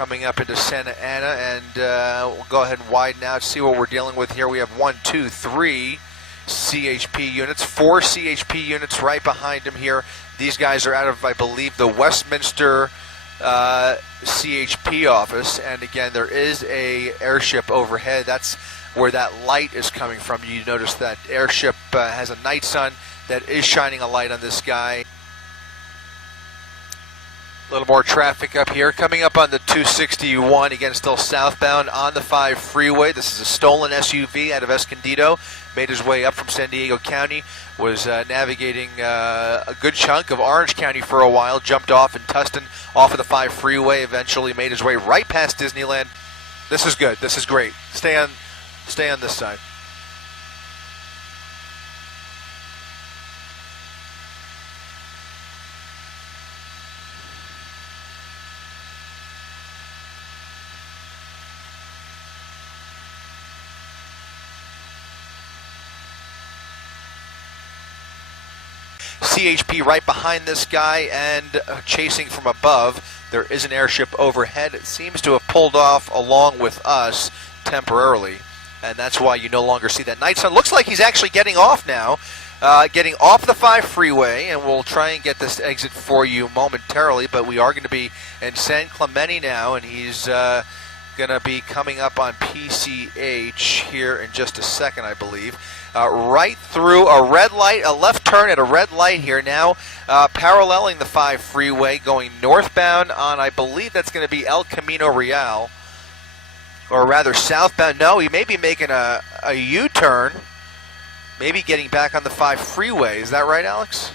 coming up into Santa Ana, and we'll go ahead and widen out, see what we're dealing with here. We have 1, 2, 3 CHP units, 4 CHP units right behind him here. These guys are out of, I believe, the Westminster CHP office, and again, there is a airship overhead. That's where that light is coming from. You notice that airship has a night sun that is shining a light on this guy. A little more traffic up here. Coming up on the 261, again still southbound on the 5 freeway. This is a stolen SUV out of Escondido. Made his way up from San Diego County. Was navigating a good chunk of Orange County for a while. Jumped off in Tustin off of the 5 freeway. Eventually made his way right past Disneyland. This is good. This is great. Stay on this side. CHP right behind this guy, and chasing from above. There is an airship overhead. It seems to have pulled off along with us temporarily, and that's why you no longer see that night sun. Looks like he's actually getting off now, getting off the 5 freeway, and we'll try and get this exit for you momentarily, but we are going to be in San Clemente now, and he's going to be coming up on PCH here in just a second, I believe. Right through a red light, a left turn at a red light here now, paralleling the 5 freeway, going northbound on, I believe that's going to be El Camino Real, or rather southbound. No, he may be making a U-turn, maybe getting back on the 5 freeway. Is that right, Alex?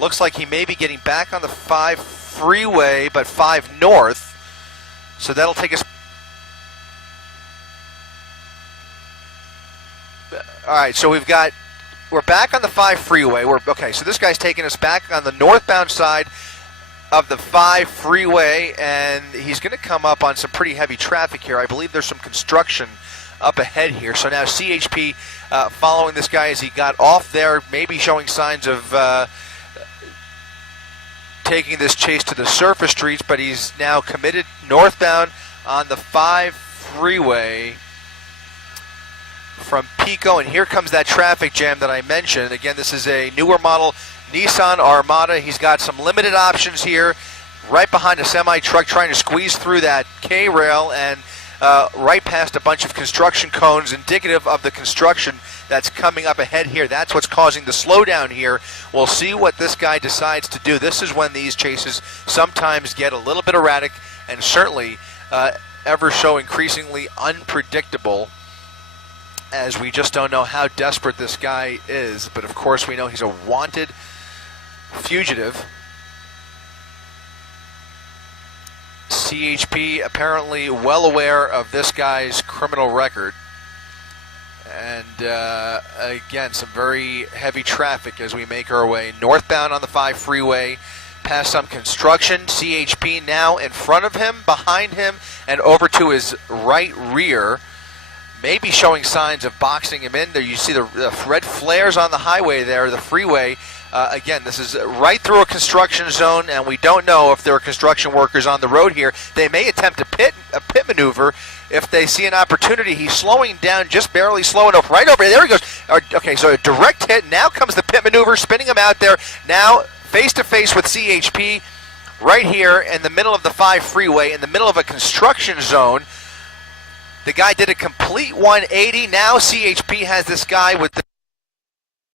Looks like he may be getting back on the 5 freeway, but 5 north, so that'll take us. All right, so we're back on the 5 freeway. Okay, so this guy's taking us back on the northbound side of the 5 freeway, and he's going to come up on some pretty heavy traffic here. I believe there's some construction up ahead here. So now CHP following this guy as he got off there, maybe showing signs of taking this chase to the surface streets, but he's now committed northbound on the 5 freeway from Pico, and here comes that traffic jam that I mentioned. Again, this is a newer model Nissan Armada. He's got some limited options here, right behind a semi-truck trying to squeeze through that K-rail, and right past a bunch of construction cones indicative of the construction that's coming up ahead here. That's what's causing the slowdown here. We'll see what this guy decides to do. This is when these chases sometimes get a little bit erratic, and certainly ever so increasingly unpredictable, as we just don't know how desperate this guy is. But of course we know he's a wanted fugitive. CHP apparently well aware of this guy's criminal record, and again, some very heavy traffic as we make our way northbound on the 5 freeway, past some construction. CHP now in front of him, behind him, and over to his right rear, maybe showing signs of boxing him in there. You see the red flares on the highway there, the freeway. Again, this is right through a construction zone, and we don't know if there are construction workers on the road here. They may attempt a pit maneuver if they see an opportunity. He's slowing down, just barely slowing up. Right over there he goes. Okay, so a direct hit. Now comes the pit maneuver, spinning him out there. Now face to face with CHP right here in the middle of the 5 freeway, in the middle of a construction zone. The guy did a complete 180. Now CHP has this guy with the...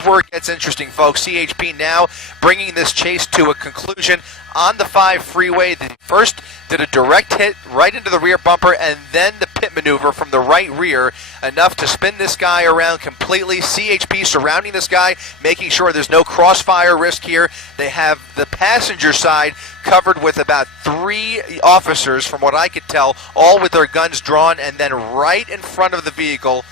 Where it gets interesting, folks. CHP now bringing this chase to a conclusion on the 5 freeway. They first did a direct hit right into the rear bumper, and then the pit maneuver from the right rear, enough to spin this guy around completely. CHP surrounding this guy, making sure there's no crossfire risk here. They have the passenger side covered with about 3 officers, from what I could tell, all with their guns drawn, and then right in front of the vehicle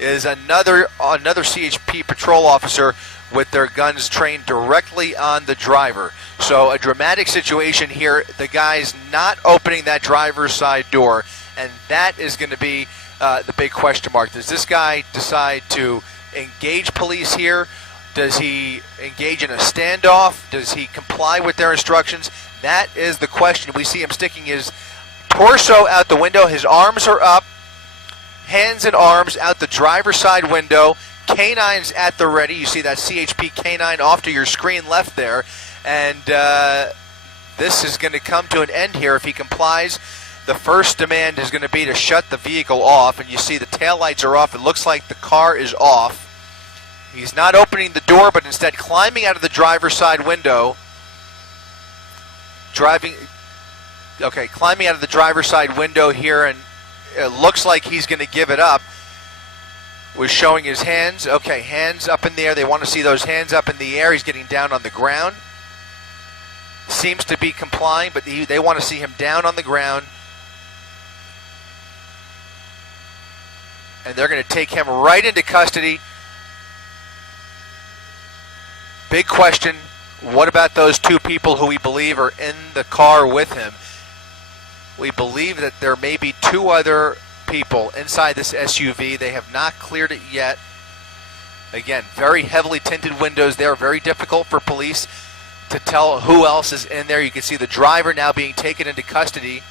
is another CHP patrol officer with their guns trained directly on the driver. So a dramatic situation here. The guy's not opening that driver's side door, and that is going to be the big question mark. Does this guy decide to engage police here? Does he engage in a standoff? Does he comply with their instructions? That is the question. We see him sticking his torso out the window. His arms are up, hands and arms out the driver's side window. Canines at the ready. You see that CHP canine off to your screen left there. And this is going to come to an end here if he complies. The first demand is going to be to shut the vehicle off, and you see the taillights are off. It looks like the car is off. He's not opening the door, but instead climbing out of the driver's side window. Climbing out of the driver's side window here, and it looks like he's going to give it up. Was showing his hands. Okay, hands up in the air. They want to see those hands up in the air. He's getting down on the ground. Seems to be complying, but they want to see him down on the ground. And they're going to take him right into custody. Big question, what about those two people who we believe are in the car with him? We believe that there may be two other people inside this SUV. They have not cleared it yet. Again, very heavily tinted windows there, very difficult for police to tell who else is in there. You can see the driver now being taken into custody.